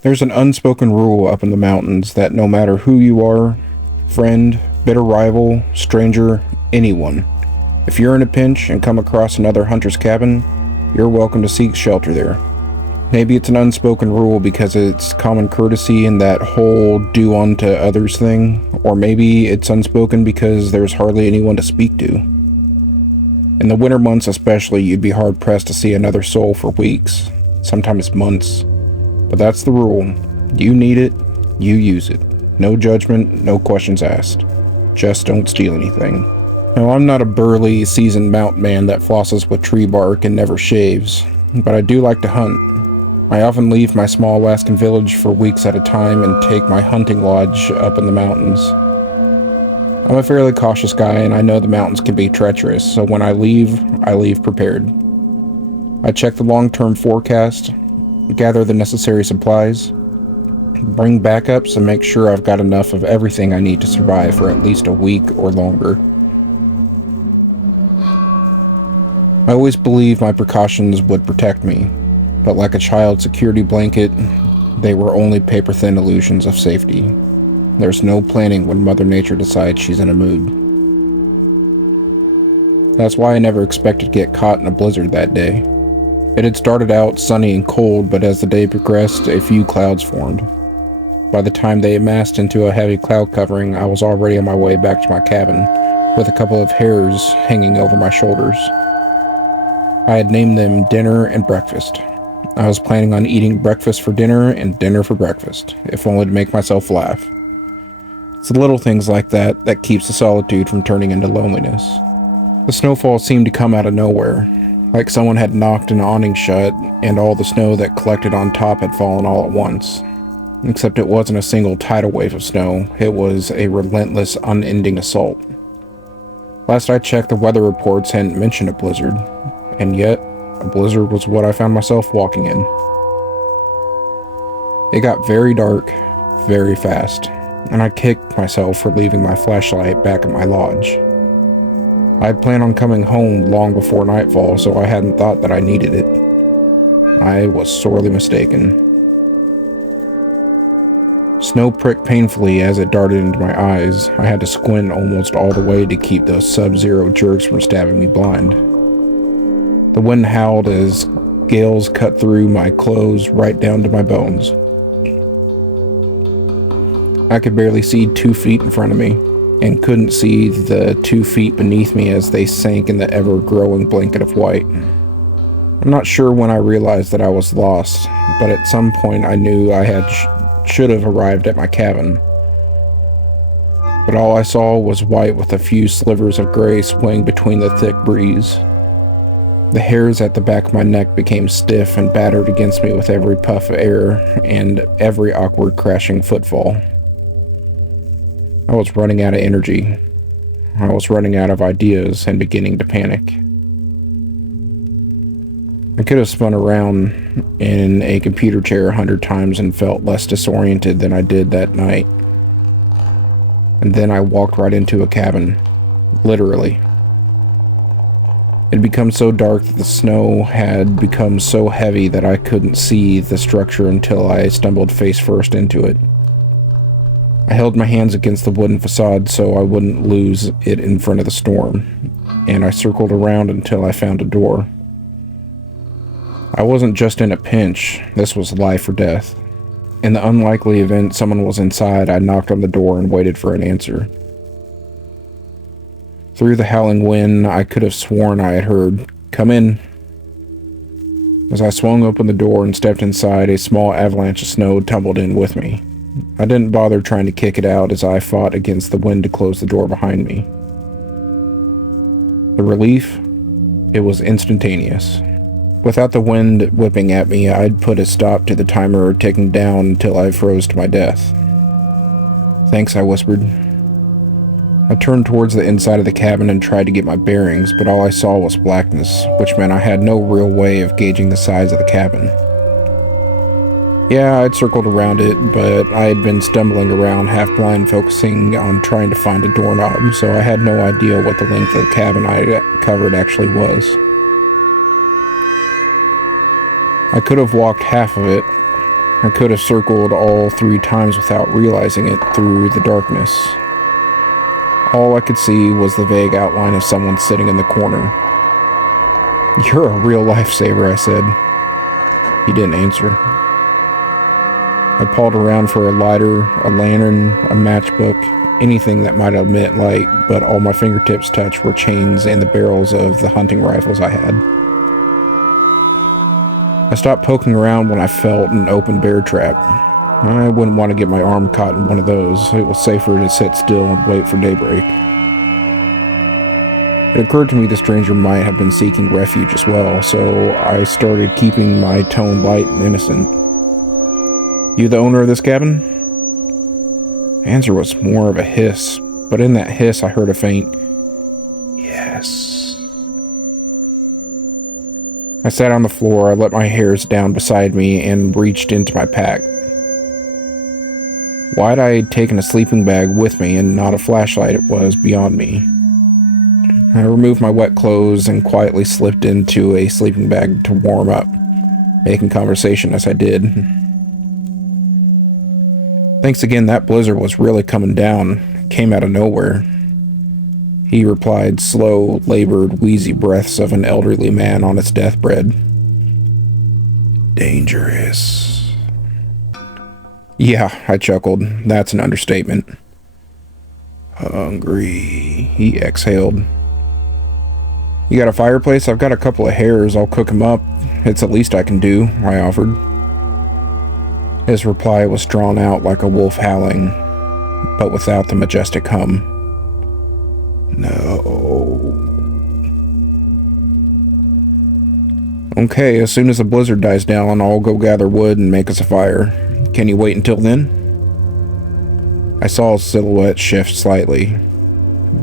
There's an unspoken rule up in the mountains that no matter who you are, friend, bitter rival, stranger, anyone, if you're in a pinch and come across another hunter's cabin, you're welcome to seek shelter there. Maybe it's an unspoken rule because it's common courtesy and that whole do unto others thing, or maybe it's unspoken because there's hardly anyone to speak to. In the winter months especially, you'd be hard-pressed to see another soul for weeks, sometimes months. But that's the rule. You need it, you use it. No judgment, no questions asked. Just don't steal anything. Now, I'm not a burly, seasoned mountain man that flosses with tree bark and never shaves, but I do like to hunt. I often leave my small Alaskan village for weeks at a time and take my hunting lodge up in the mountains. I'm a fairly cautious guy, and I know the mountains can be treacherous, so when I leave prepared. I check the long-term forecast, gather the necessary supplies, bring backups, and make sure I've got enough of everything I need to survive for at least a week or longer. I always believed my precautions would protect me, but like a child's security blanket, they were only paper-thin illusions of safety. There's no planning when Mother Nature decides she's in a mood. That's why I never expected to get caught in a blizzard that day. It had started out sunny and cold, but as the day progressed, a few clouds formed. By the time they amassed into a heavy cloud covering, I was already on my way back to my cabin, with a couple of hares hanging over my shoulders. I had named them Dinner and Breakfast. I was planning on eating breakfast for dinner and dinner for breakfast, if only to make myself laugh. It's the little things like that that keeps the solitude from turning into loneliness. The snowfall seemed to come out of nowhere, like someone had knocked an awning shut and all the snow that collected on top had fallen all at once. Except it wasn't a single tidal wave of snow, it was a relentless, unending assault. Last I checked, the weather reports hadn't mentioned a blizzard, and yet a blizzard was what I found myself walking in. It got very dark, very fast, and I kicked myself for leaving my flashlight back at my lodge. I had planned on coming home long before nightfall, so I hadn't thought that I needed it. I was sorely mistaken. Snow pricked painfully as it darted into my eyes. I had to squint almost all the way to keep those sub-zero jerks from stabbing me blind. The wind howled as gales cut through my clothes right down to my bones. I could barely see 2 feet in front of me, and couldn't see the 2 feet beneath me as they sank in the ever-growing blanket of white. I'm not sure when I realized that I was lost, but at some point I knew I should have arrived at my cabin. But all I saw was white with a few slivers of gray swaying between the thick breeze. The hairs at the back of my neck became stiff and battered against me with every puff of air and every awkward crashing footfall. I was running out of energy. I was running out of ideas and beginning to panic. I could have spun around in a computer chair 100 times and felt less disoriented than I did that night. And then I walked right into a cabin. Literally. It had become so dark that the snow had become so heavy that I couldn't see the structure until I stumbled face first into it. I held my hands against the wooden facade so I wouldn't lose it in front of the storm, and I circled around until I found a door. I wasn't just in a pinch, this was life or death. In the unlikely event someone was inside, I knocked on the door and waited for an answer. Through the howling wind, I could have sworn I had heard, "Come in." As I swung open the door and stepped inside, a small avalanche of snow tumbled in with me. I didn't bother trying to kick it out as I fought against the wind to close the door behind me. The relief? It was instantaneous. Without the wind whipping at me, I'd put a stop to the timer ticking down until I froze to my death. "Thanks," I whispered. I turned towards the inside of the cabin and tried to get my bearings, but all I saw was blackness, which meant I had no real way of gauging the size of the cabin. Yeah, I'd circled around it, but I had been stumbling around half-blind, focusing on trying to find a doorknob, so I had no idea what the length of the cabin I covered actually was. I could have walked half of it, I could have circled all 3 times without realizing it through the darkness. All I could see was the vague outline of someone sitting in the corner. "You're a real lifesaver," I said. He didn't answer. I pawed around for a lighter, a lantern, a matchbook, anything that might emit light, but all my fingertips touched were chains and the barrels of the hunting rifles I had. I stopped poking around when I felt an open bear trap. I wouldn't want to get my arm caught in one of those. It was safer to sit still and wait for daybreak. It occurred to me the stranger might have been seeking refuge as well, so I started keeping my tone light and innocent. "You the owner of this cabin?" The answer was more of a hiss, but in that hiss I heard a faint, "Yes." I sat on the floor, I let my hairs down beside me, and reached into my pack. Why'd I taken a sleeping bag with me and not a flashlight it was beyond me. I removed my wet clothes and quietly slipped into a sleeping bag to warm up, making conversation as I did. "Thanks again, that blizzard was really coming down. It came out of nowhere." He replied, slow, labored, wheezy breaths of an elderly man on his deathbed. "Dangerous." "Yeah," I chuckled. "That's an understatement." "Hungry," he exhaled. "You got a fireplace? I've got a couple of hares. I'll cook 'em up. It's the least I can do," I offered. His reply was drawn out like a wolf howling, but without the majestic hum. "No." "Okay, as soon as the blizzard dies down, I'll go gather wood and make us a fire. Can you wait until then?" I saw his silhouette shift slightly.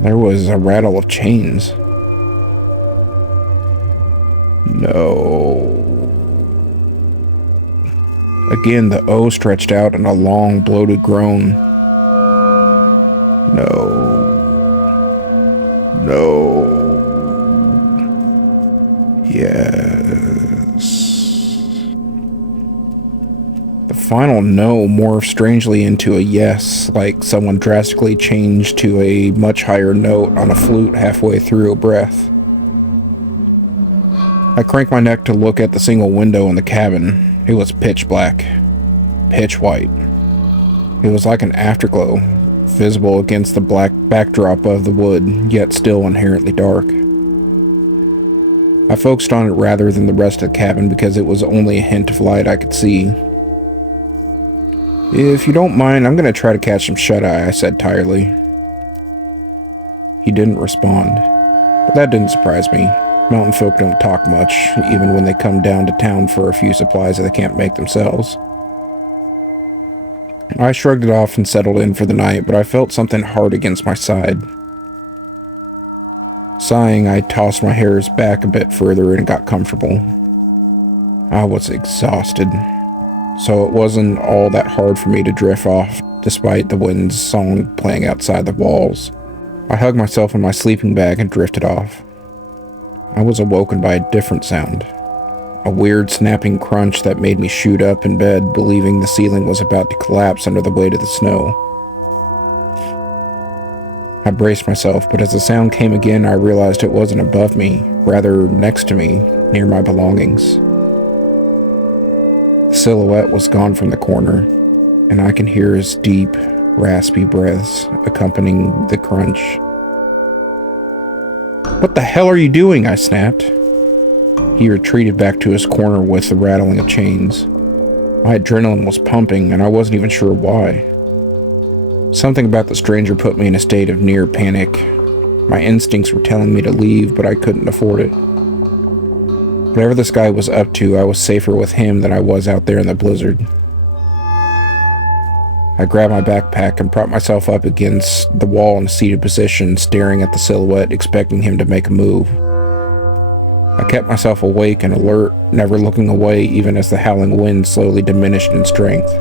There was a rattle of chains. "No." Again, the O stretched out in a long, bloated groan. "No. No. Yes." The final no morphed strangely into a yes, like someone drastically changed to a much higher note on a flute halfway through a breath. I cranked my neck to look at the single window in the cabin. It was pitch black. Pitch white. It was like an afterglow, visible against the black backdrop of the wood, yet still inherently dark. I focused on it rather than the rest of the cabin because it was only a hint of light I could see. "If you don't mind, I'm going to try to catch some shut-eye," I said tiredly. He didn't respond, but that didn't surprise me. Mountain folk don't talk much, even when they come down to town for a few supplies that they can't make themselves. I shrugged it off and settled in for the night, but I felt something hard against my side. Sighing, I tossed my hairs back a bit further and got comfortable. I was exhausted, so it wasn't all that hard for me to drift off, despite the wind's song playing outside the walls. I hugged myself in my sleeping bag and drifted off. I was awoken by a different sound. A weird snapping crunch that made me shoot up in bed, believing the ceiling was about to collapse under the weight of the snow. I braced myself, but as the sound came again, I realized it wasn't above me, rather next to me, near my belongings. The silhouette was gone from the corner, and I can hear his deep, raspy breaths accompanying the crunch. "What the hell are you doing?" I snapped. He retreated back to his corner with the rattling of chains. My adrenaline was pumping, and I wasn't even sure why. Something about the stranger put me in a state of near panic. My instincts were telling me to leave, but I couldn't afford it. Whatever this guy was up to, I was safer with him than I was out there in the blizzard. I grabbed my backpack and propped myself up against the wall in a seated position, staring at the silhouette, expecting him to make a move. I kept myself awake and alert, never looking away even as the howling wind slowly diminished in strength.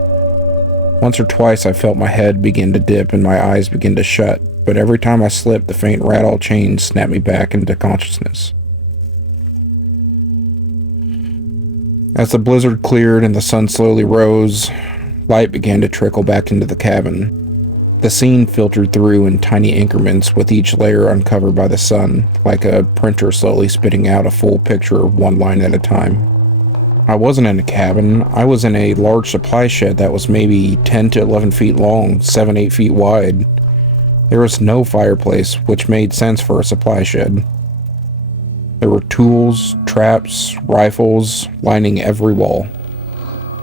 Once or twice I felt my head begin to dip and my eyes begin to shut, but every time I slipped, the faint rattle of chains snapped me back into consciousness. As the blizzard cleared and the sun slowly rose, light began to trickle back into the cabin. The scene filtered through in tiny increments, with each layer uncovered by the sun, like a printer slowly spitting out a full picture one line at a time. I wasn't in a cabin. I was in a large supply shed that was maybe 10 to 11 feet long, 7-8 feet wide. There was no fireplace, which made sense for a supply shed. There were tools, traps, rifles lining every wall.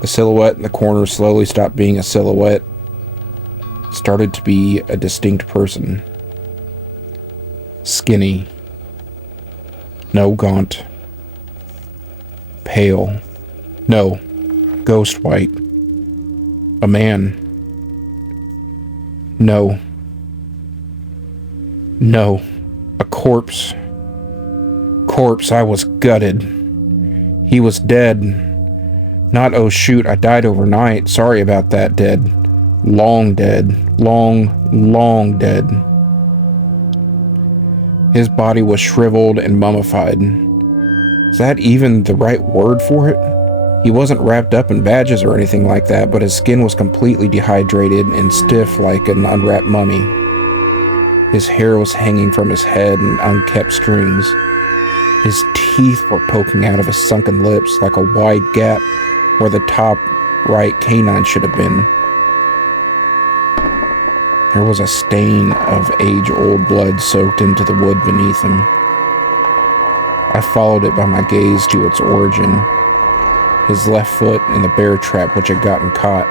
The silhouette in the corner slowly stopped being a silhouette, started to be a distinct person. Skinny. No, gaunt. Pale. No, ghost white. A man. No. No, a corpse. Corpse, I was gutted. He was dead. Not, oh shoot, I died overnight. Sorry about that, dead. Long dead. Long dead. His body was shriveled and mummified. Is that even the right word for it? He wasn't wrapped up in badges or anything like that, but his skin was completely dehydrated and stiff like an unwrapped mummy. His hair was hanging from his head in unkept strings. His teeth were poking out of his sunken lips like a wide gap where the top right canine should have been. There was a stain of age-old blood soaked into the wood beneath him. I followed it by my gaze to its origin. His left foot in the bear trap which had gotten caught.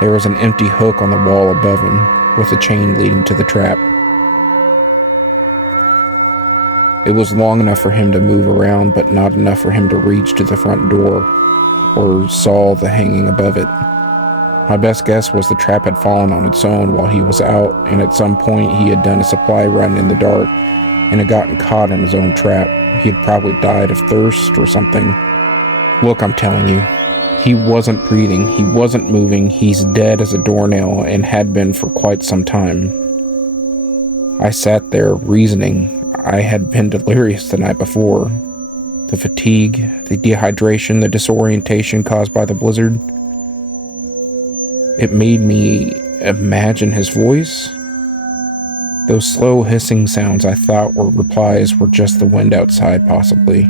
There was an empty hook on the wall above him, with a chain leading to the trap. It was long enough for him to move around, but not enough for him to reach to the front door, or saw the hanging above it. My best guess was the trap had fallen on its own while he was out, and at some point he had done a supply run in the dark, and had gotten caught in his own trap. He had probably died of thirst or something. Look, I'm telling you, he wasn't breathing, he wasn't moving, he's dead as a doornail, and had been for quite some time. I sat there reasoning. I had been delirious the night before. The fatigue, the dehydration, the disorientation caused by the blizzard. It made me imagine his voice. Those slow hissing sounds I thought were replies were just the wind outside, possibly.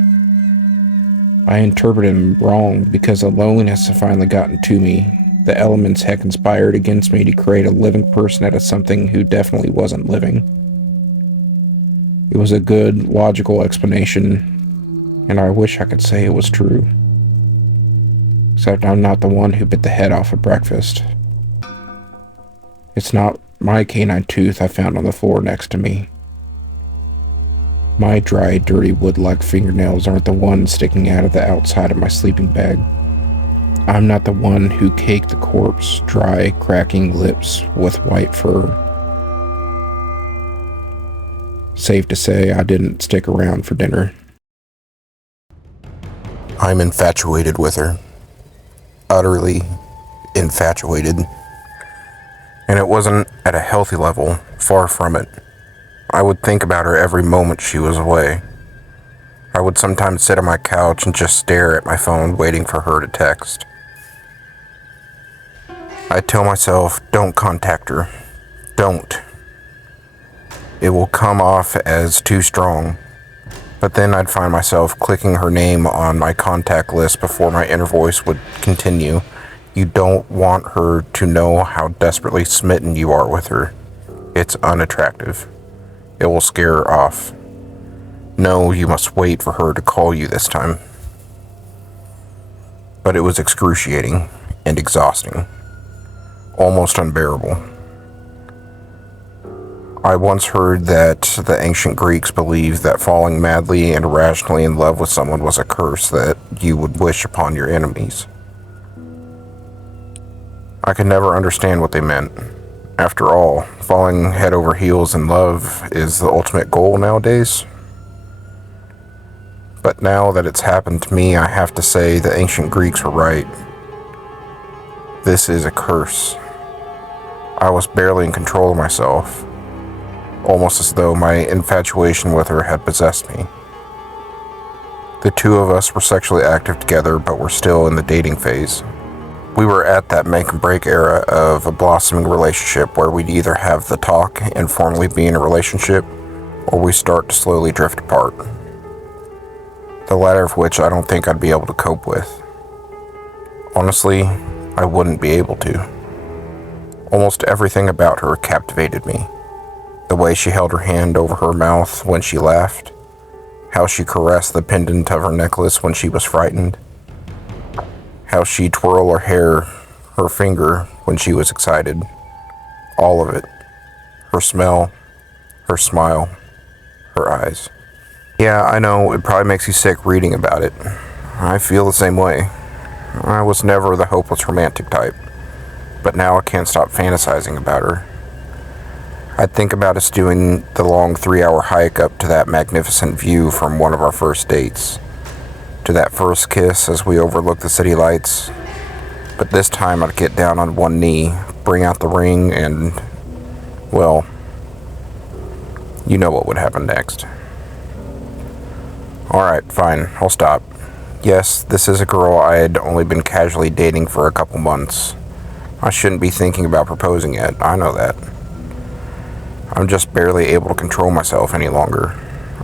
I interpreted him wrong because the loneliness had finally gotten to me. The elements had conspired against me to create a living person out of something who definitely wasn't living. It was a good, logical explanation, and I wish I could say it was true. Except I'm not the one who bit the head off at breakfast. It's not my canine tooth I found on the floor next to me. My dry, dirty wood-like fingernails aren't the ones sticking out of the outside of my sleeping bag. I'm not the one who caked the corpse, dry, cracking lips with white fur. Safe to say, I didn't stick around for dinner. I'm infatuated with her. Utterly infatuated. And it wasn't at a healthy level, far from it. I would think about her every moment she was away. I would sometimes sit on my couch and just stare at my phone waiting for her to text. I'd tell myself, don't contact her. Don't. It will come off as too strong. But then I'd find myself clicking her name on my contact list before my inner voice would continue. You don't want her to know how desperately smitten you are with her. It's unattractive. It will scare her off. No, you must wait for her to call you this time. But it was excruciating and exhausting. Almost unbearable. I once heard that the ancient Greeks believed that falling madly and irrationally in love with someone was a curse that you would wish upon your enemies. I could never understand what they meant. After all, falling head over heels in love is the ultimate goal nowadays. But now that it's happened to me, I have to say the ancient Greeks were right. This is a curse. I was barely in control of myself, almost as though my infatuation with her had possessed me. The two of us were sexually active together, but were still in the dating phase. We were at that make and break era of a blossoming relationship where we'd either have the talk and formally be in a relationship, or we start to slowly drift apart. The latter of which I don't think I'd be able to cope with. Honestly, I wouldn't be able to. Almost everything about her captivated me. The way she held her hand over her mouth when she laughed, how she caressed the pendant of her necklace when she was frightened, how she'd twirl her finger when she was excited. All of it. Her smell, her smile, her eyes. Yeah, I know, it probably makes you sick reading about it. I feel the same way. I was never the hopeless romantic type, but now I can't stop fantasizing about her. I think about us doing the long 3-hour hike up to that magnificent view from one of our first dates, to that first kiss as we overlook the city lights. But this time I'd get down on one knee, bring out the ring, and, well, you know what would happen next. Alright, fine, I'll stop. Yes, this is a girl I had only been casually dating for a couple months. I shouldn't be thinking about proposing yet, I know that. I'm just barely able to control myself any longer.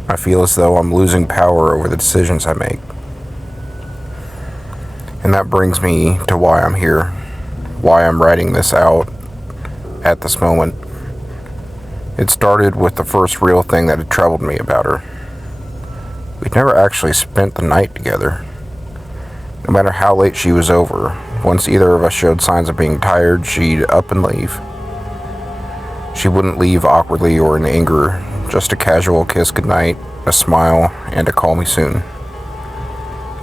I feel as though I'm losing power over the decisions I make. And that brings me to why I'm here, why I'm writing this out at this moment. It started with the first real thing that had troubled me about her. We'd never actually spent the night together. No matter how late she was over, once either of us showed signs of being tired, she'd up and leave. She wouldn't leave awkwardly or in anger, just a casual kiss goodnight, a smile, and a call me soon.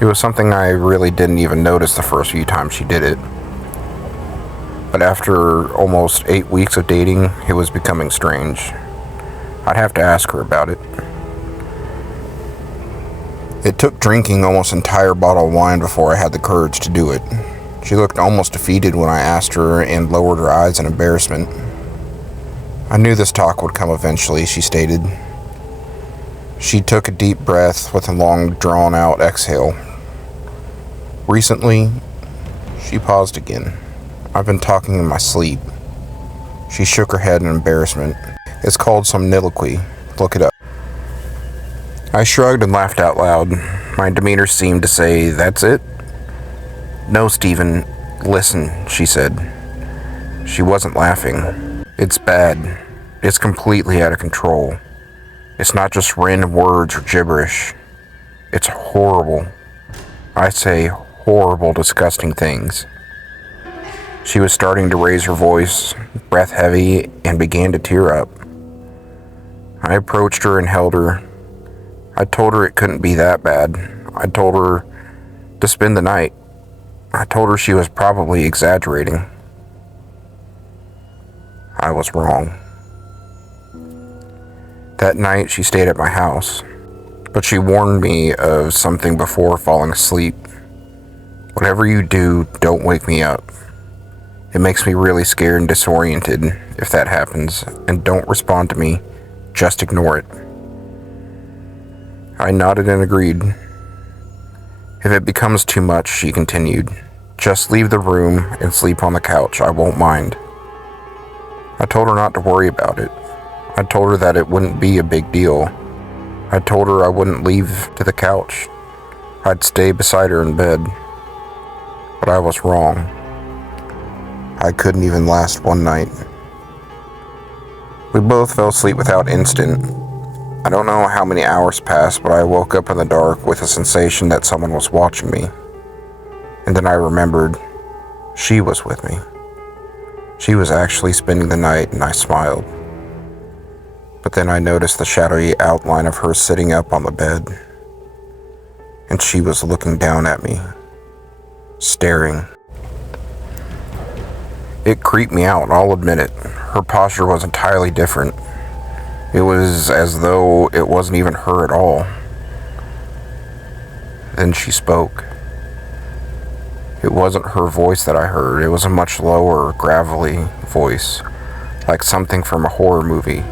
It was something I really didn't even notice the first few times she did it. But after almost 8 weeks of dating, it was becoming strange. I'd have to ask her about it. It took drinking almost an entire bottle of wine before I had the courage to do it. She looked almost defeated when I asked her and lowered her eyes in embarrassment. I knew this talk would come eventually, she stated. She took a deep breath with a long, drawn-out exhale. Recently, she paused again. I've been talking in my sleep. She shook her head in embarrassment. It's called somniloquy. Look it up. I shrugged and laughed out loud. My demeanor seemed to say, "That's it?" "No, Stephen. Listen," she said. She wasn't laughing. "It's bad. It's completely out of control. It's not just random words or gibberish. It's horrible. I say horrible, disgusting things." She was starting to raise her voice, breath heavy, and began to tear up. I approached her and held her. I told her it couldn't be that bad. I told her to spend the night. I told her she was probably exaggerating. I was wrong. That night she stayed at my house, but she warned me of something before falling asleep. "Whatever you do, don't wake me up. It makes me really scared and disoriented if that happens, and don't respond to me. Just ignore it." I nodded and agreed. "If it becomes too much," she continued, "just leave the room and sleep on the couch. I won't mind." I told her not to worry about it. I told her that it wouldn't be a big deal. I told her I wouldn't leave to the couch. I'd stay beside her in bed. But I was wrong. I couldn't even last one night. We both fell asleep without instant. I don't know how many hours passed, but I woke up in the dark with a sensation that someone was watching me. And then I remembered she was with me. She was actually spending the night, and I smiled. But then I noticed the shadowy outline of her sitting up on the bed. And she was looking down at me, staring. It creeped me out, I'll admit it. Her posture was entirely different. It was as though it wasn't even her at all. Then she spoke. It wasn't her voice that I heard. It was a much lower, gravelly voice, like something from a horror movie.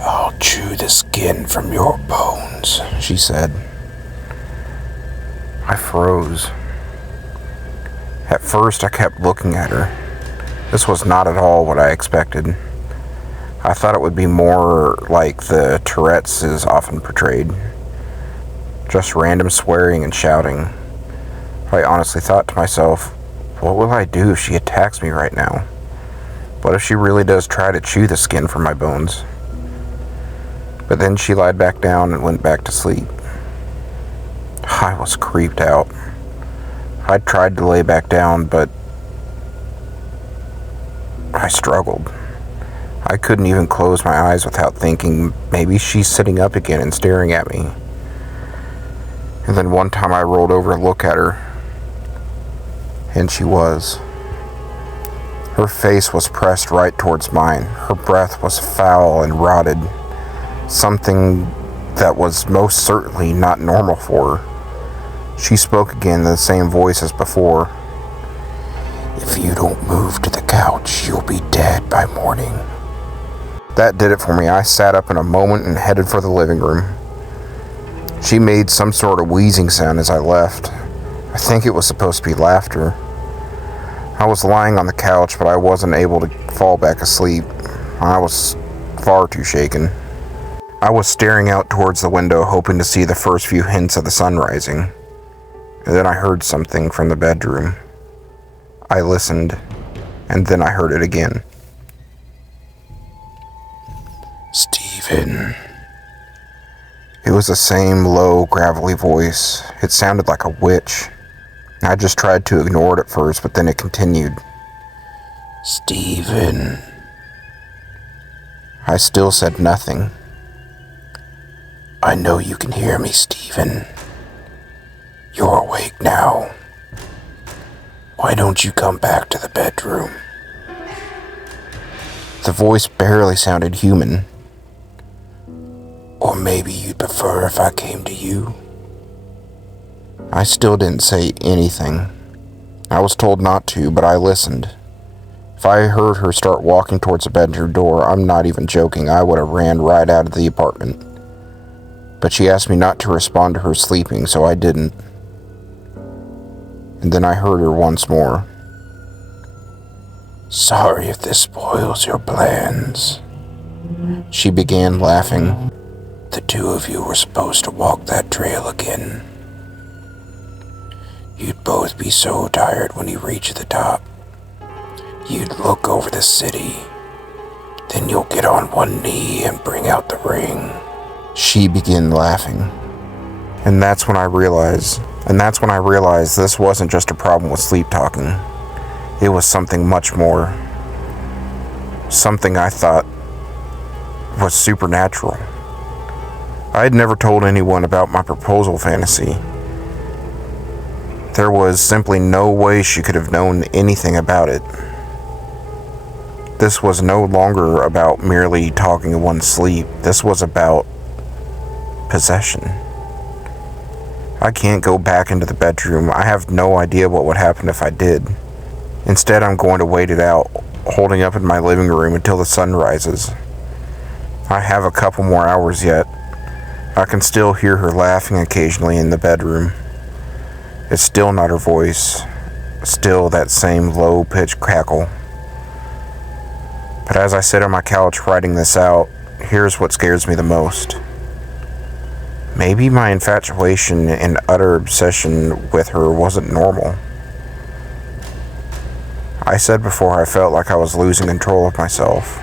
"I'll chew the skin from your bones, she said. I froze. At first, I kept looking at her. This was not at all what I expected. I thought it would be more like the Tourette's is often portrayed. Just random swearing and shouting. I honestly thought to myself, what will I do if she attacks me right now? What if she really does try to chew the skin from my bones? But then she lied back down and went back to sleep. I was creeped out. I tried to lay back down, but I struggled. I couldn't even close my eyes without thinking, maybe she's sitting up again and staring at me. And then one time I rolled over to look at her, and she was. Her face was pressed right towards mine. Her breath was foul and rotted, something that was most certainly not normal for her. She spoke again in the same voice as before. If you don't move to the couch, you'll be dead by morning. That did it for me. I sat up in a moment and headed for the living room. She made some sort of wheezing sound as I left. I think it was supposed to be laughter. I was lying on the couch, but I wasn't able to fall back asleep. I was far too shaken. I was staring out towards the window, hoping to see the first few hints of the sun rising. And then I heard something from the bedroom. I listened, and then I heard it again. Stephen. It was the same low, gravelly voice. It sounded like a witch. I just tried to ignore it at first, but then it continued. Stephen. I still said nothing. I know you can hear me, Stephen. You're awake now. Why don't you come back to the bedroom? The voice barely sounded human. Or maybe you'd prefer if I came to you? I still didn't say anything. I was told not to, but I listened. If I heard her start walking towards the bedroom door, I'm not even joking, I would have ran right out of the apartment. But she asked me not to respond to her sleeping, so I didn't. And then I heard her once more. Sorry if this spoils your plans. She began laughing. The two of you were supposed to walk that trail again. You'd both be so tired when you reach the top. You'd look over the city. Then you'll get on one knee and bring out the ring. She began laughing. And that's when I realized this wasn't just a problem with sleep talking. It was something much more. Something I thought was supernatural. I had never told anyone about my proposal fantasy. There was simply no way she could have known anything about it. This was no longer about merely talking in one's sleep. This was about possession. I can't go back into the bedroom. I have no idea what would happen if I did. Instead, I'm going to wait it out, holding up in my living room until the sun rises. I have a couple more hours yet. I can still hear her laughing occasionally in the bedroom. It's still not her voice. Still that same low-pitched cackle. But as I sit on my couch writing this out, here's what scares me the most. Maybe my infatuation and utter obsession with her wasn't normal. I said before I felt like I was losing control of myself.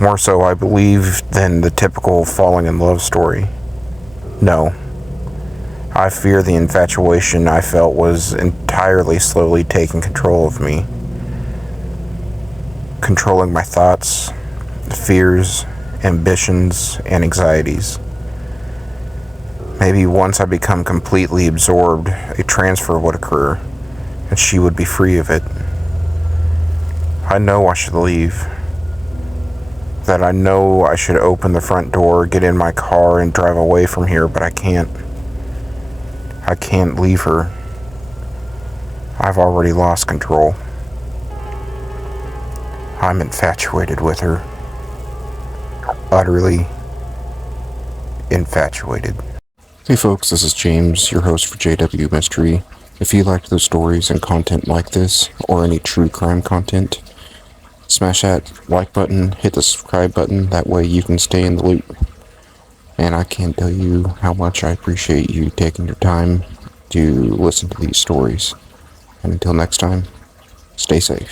More so, I believe, than the typical falling in love story. No. I fear the infatuation I felt was entirely slowly taking control of me. Controlling my thoughts, fears, ambitions, and anxieties. Maybe once I become completely absorbed, a transfer would occur, and she would be free of it. I know I should leave. That I know I should open the front door, get in my car, and drive away from here, but I can't. I can't leave her. I've already lost control. I'm infatuated with her. utterly infatuated. Hey folks, this is James, your host for JW Mystery. If you liked those stories and content like this, or any true crime content, smash that like button, hit the subscribe button, that way you can stay in the loop. And I can't tell you how much I appreciate you taking your time to listen to these stories. And until next time, stay safe.